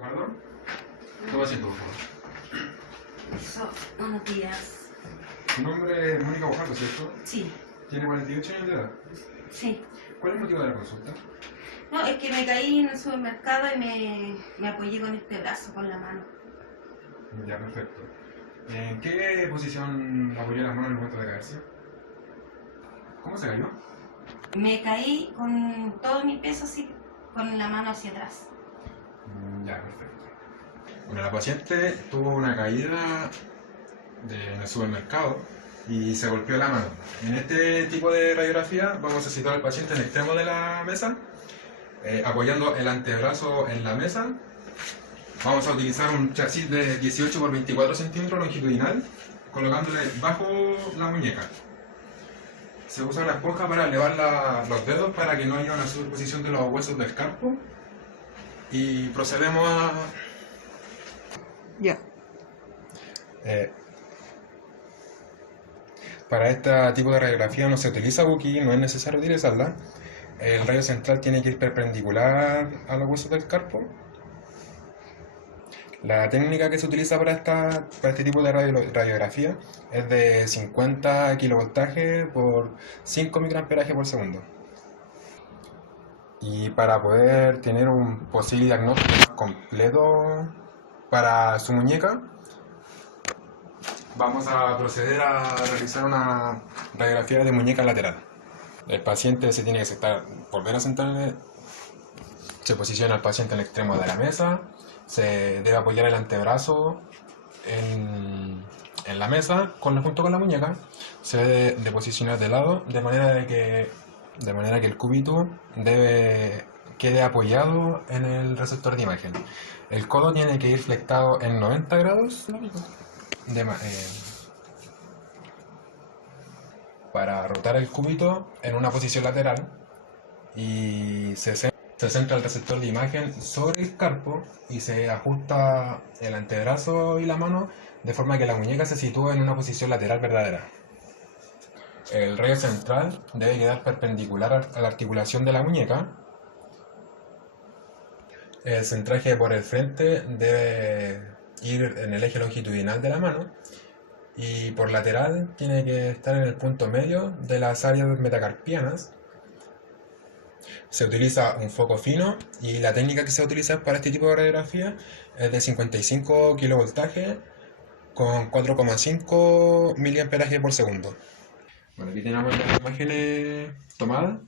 ¿Perdón? Toma asiento, por favor. Buenos días. Su nombre es Mónica Bojardo, ¿cierto? Sí, Tiene 48 años de edad. sí. ¿Cuál es el motivo de la consulta? No, es que me caí en el supermercado y me apoyé con este brazo, con la mano. Ya, perfecto. ¿En qué posición apoyó las manos en el momento de caerse? ¿Cómo se cayó? Me caí con todo mi peso así, con la mano hacia atrás. Ya, perfecto. Bueno, la paciente tuvo una caída en el supermercado y se golpeó la mano. En este tipo de radiografía vamos a situar al paciente en el extremo de la mesa, apoyando el antebrazo en la mesa. Vamos a utilizar un chasis de 18 por 24 centímetros longitudinal, colocándole bajo la muñeca. Se usa una esponja para elevar los dedos para que no haya una superposición de los huesos del carpo. Y procedemos a... Ya. Para este tipo de radiografía no se utiliza Buki, no es necesario utilizarla. El rayo central tiene que ir perpendicular a los huesos del carpo. La técnica que se utiliza para este tipo de radiografía es de 50 kilovoltaje por 5 microamperaje por segundo. Y para poder tener un posible diagnóstico más completo para su muñeca, vamos a proceder a realizar una radiografía de muñeca lateral. El paciente se tiene que volver a sentar, se posiciona el paciente en el extremo de la mesa, se debe apoyar el antebrazo en la mesa junto con la muñeca, se debe de posicionar de lado de manera que el cúbito quede apoyado en el receptor de imagen. El codo tiene que ir flectado en 90 grados para rotar el cúbito en una posición lateral y se centra el receptor de imagen sobre el carpo y se ajusta el antebrazo y la mano de forma que la muñeca se sitúe en una posición lateral verdadera. El rayo central debe quedar perpendicular a la articulación de la muñeca. El centraje por el frente debe ir en el eje longitudinal de la mano y por lateral tiene que estar en el punto medio de las áreas metacarpianas. Se utiliza un foco fino y la técnica que se utiliza para este tipo de radiografía es de 55 kilovoltaje con 4,5 miliamperaje por segundo. Bueno, aquí tenemos las imágenes tomadas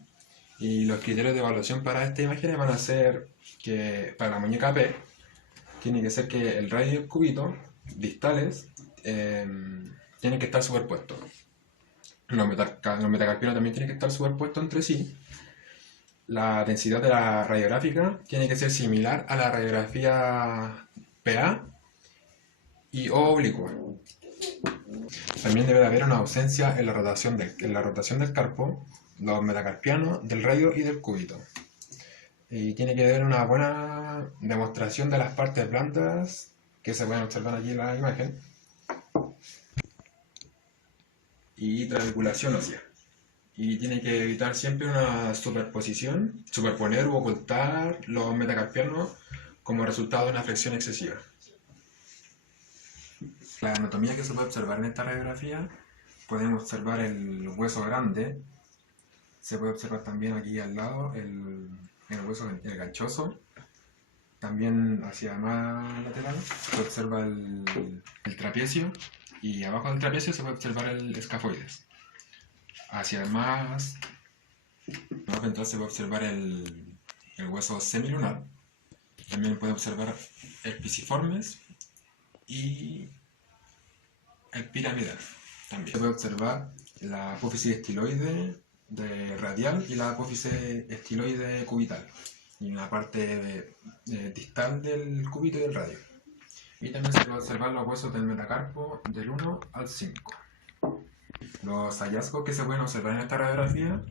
y los criterios de evaluación para estas imágenes van a ser que para la muñeca P tiene que ser que el radio y el cúbito distales tienen que estar superpuestos. Los metacarpianos también tienen que estar superpuestos entre sí. La densidad de la radiográfica tiene que ser similar a la radiografía PA y O oblicua. También debe de haber una ausencia en la rotación del carpo, los metacarpianos, del radio y del cúbito. Y tiene que haber una buena demostración de las partes blandas que se pueden observar aquí en la imagen. Y trabeculación ósea. Y tiene que evitar siempre una superponer u ocultar los metacarpianos como resultado de una flexión excesiva. La anatomía que se puede observar en esta radiografía, podemos observar el hueso grande, se puede observar también aquí al lado el hueso ganchoso, también hacia más lateral se observa el trapecio y abajo del trapecio se puede observar el escafoides. Hacia más ventral se puede observar el hueso semilunar, también puede observar el pisiformes y el piramidal. También se puede observar la apófisis estiloide radial y la apófisis estiloide cubital y una parte distal del cúbito y del radio. Y también se puede observar los huesos del metacarpo del 1 al 5. Los hallazgos que se pueden observar en esta radiografía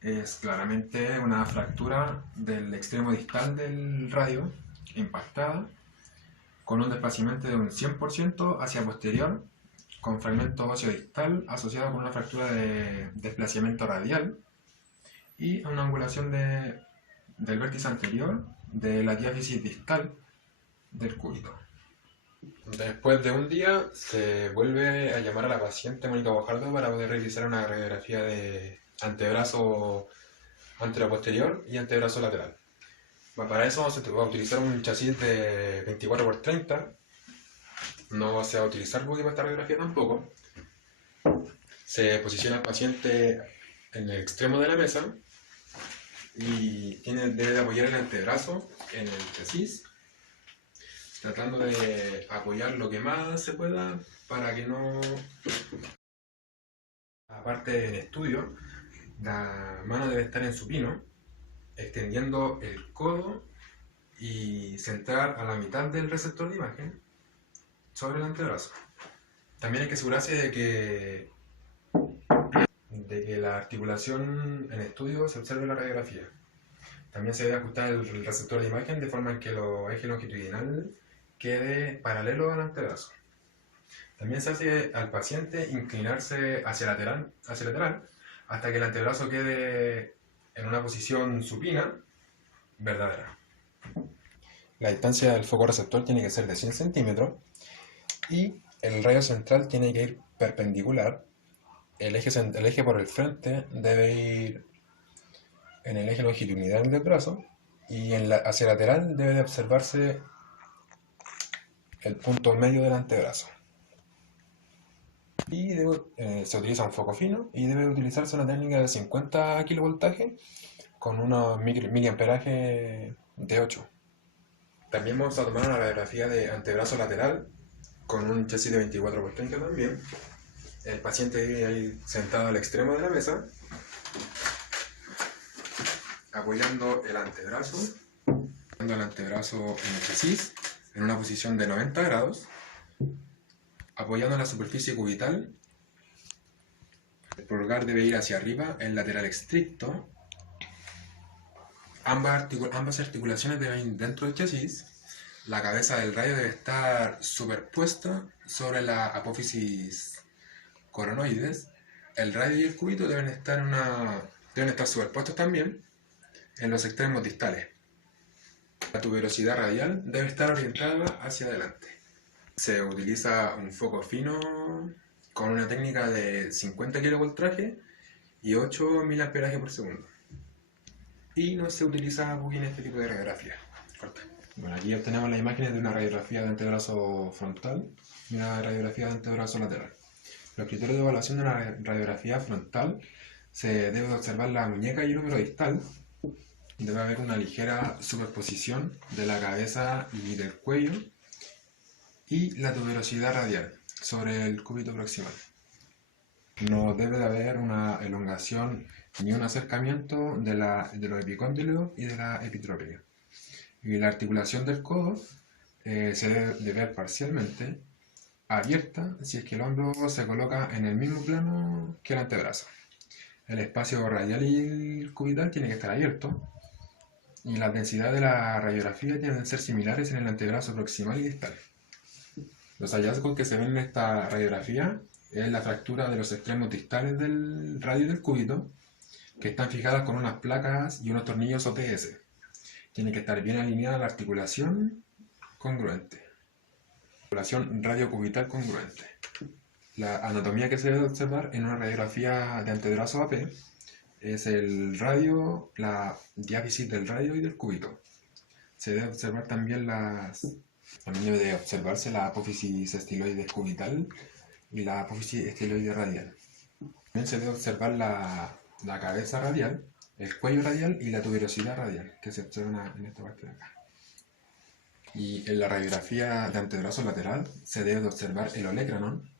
es claramente una fractura del extremo distal del radio impactada con un desplazamiento de un 100% hacia posterior con fragmento óseo distal asociado con una fractura de desplazamiento radial y una angulación del vértice anterior de la diáfisis distal del cúbito. Después de un día se vuelve a llamar a la paciente Mónica Bojardo para poder realizar una radiografía de antebrazo anteroposterior y antebrazo lateral. Bueno, para eso vamos a utilizar un chasis de 24×30. No se va a utilizar buggy para esta radiografía tampoco. Se posiciona el paciente en el extremo de la mesa y debe de apoyar el antebrazo en el chasis, tratando de apoyar lo que más se pueda para que no... Aparte del estudio, la mano debe estar en supino, extendiendo el codo y centrar a la mitad del receptor de imagen sobre el antebrazo. También hay que asegurarse de que la articulación en estudio se observe en la radiografía. También se debe ajustar el receptor de imagen de forma en que el eje longitudinal quede paralelo al antebrazo. También se hace al paciente inclinarse hacia lateral hasta que el antebrazo quede en una posición supina verdadera. La distancia del foco receptor tiene que ser de 100 centímetros y el rayo central tiene que ir perpendicular. El eje por el frente debe ir en el eje longitudinal del brazo y hacia lateral debe de observarse el punto medio del antebrazo. Y se utiliza un foco fino y debe utilizarse una técnica de 50 kV con unos miliamperaje de 8. También vamos a tomar una radiografía de antebrazo lateral con un chasis de 24×30 también. El paciente viene ahí sentado al extremo de la mesa, apoyando el antebrazo en el chasis en una posición de 90 grados, apoyando la superficie cubital. El pulgar debe ir hacia arriba, el lateral estricto. Ambas articulaciones deben ir dentro del chasis. La cabeza del radio debe estar superpuesta sobre la apófisis coronoides. El radio y el cúbito deben estar superpuestos también en los extremos distales. La tuberosidad radial debe estar orientada hacia adelante. Se utiliza un foco fino con una técnica de 50 kV y 8 mA por segundo. Y no se utiliza buggy en este tipo de radiografía. Bueno, aquí obtenemos las imágenes de una radiografía de antebrazo frontal y una radiografía de antebrazo lateral. Los criterios de evaluación de una radiografía frontal: se debe observar la muñeca y el húmero distal. Debe haber una ligera superposición de la cabeza y del cuello y la tuberosidad radial sobre el cúbito proximal. No debe de haber una elongación ni un acercamiento de los epicóndilos y de la epitrópica. Y la articulación del codo se debe de ver parcialmente abierta si es que el hombro se coloca en el mismo plano que el antebrazo. El espacio radial y el cubital tiene que estar abierto y la densidad de la radiografía tienen que ser similares en el antebrazo proximal y distal. Los hallazgos que se ven en esta radiografía es la fractura de los extremos distales del radio y del cúbito, que están fijadas con unas placas y unos tornillos OTS. Tiene que estar bien alineada la articulación congruente. Articulación radiocubital congruente. La anatomía que se debe observar en una radiografía de antebrazo AP es el radio, la diáfisis del radio y del cúbito. Se debe observar también también debe de observarse la apófisis estiloide cubital y la apófisis estiloide radial. También se debe observar la cabeza radial, el cuello radial y la tuberosidad radial, que se observa en esta parte de acá. Y en la radiografía de antebrazo lateral se debe de observar el olecranon,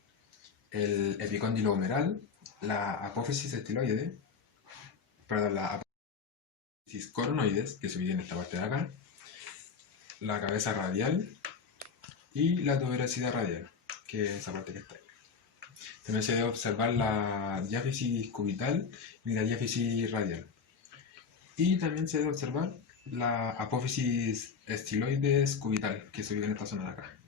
el epicóndilo humeral, la apófisis estiloide, la apófisis coronoides, que se mide en esta parte de acá, la cabeza radial y la tuberosidad radial, que es esa parte que está ahí. También se debe observar la diáfisis cubital y la diáfisis radial. Y también se debe observar la apófisis estiloides cubital, que se ubica en esta zona de acá.